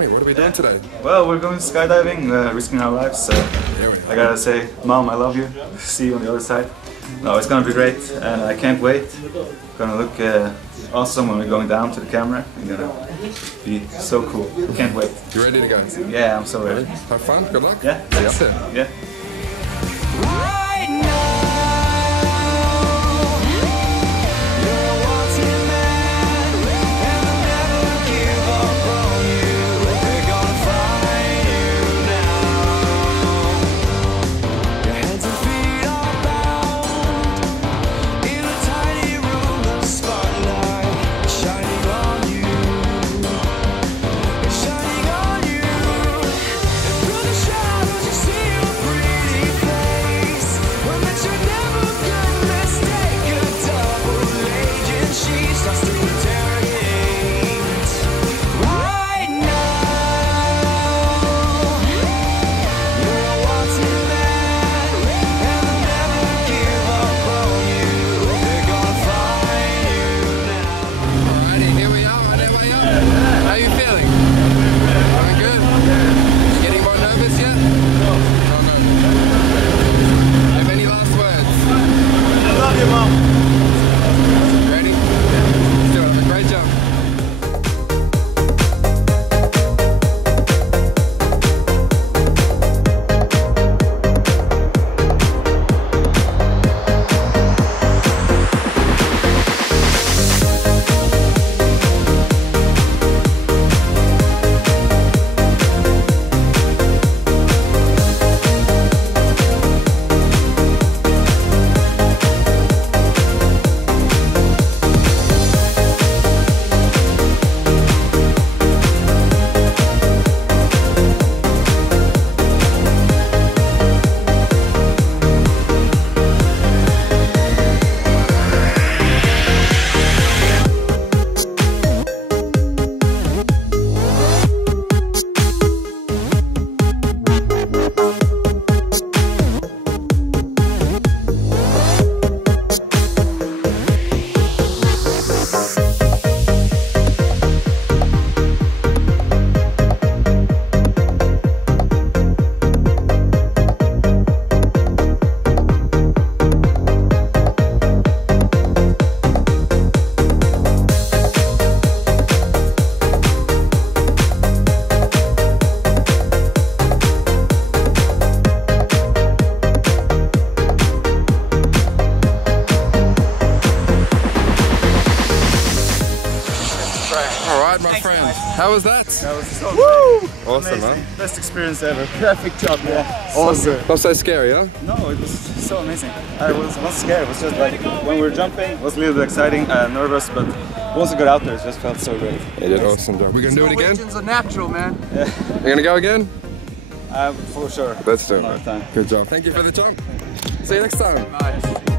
me, what are we doing today? Well, we're going skydiving, risking our lives. So I gotta say, Mom, I love you. See you on the other side. No, it's gonna be great, and I can't wait. It's gonna look awesome when we're going down to the camera. It's gonna be so cool. Can't wait. You ready to go? Yeah, I'm so ready. Have fun, good luck. Yeah, See you up there. Yeah. Alright, my friend. How was that? That was so great. Awesome, amazing. huh? Best experience ever. Perfect job, yeah. Awesome. Not so scary, huh? No, it was so amazing. I wasn't scared. It was just like when we were jumping, it was a little bit exciting, nervous, but once we got out there, it just felt so great. You did an awesome job. We're gonna do it again? Norwegians are natural, man. Yeah. You're gonna go again? For sure. Let's do it. Another time. Good job. Thank you for the jump. See you next time. Nice.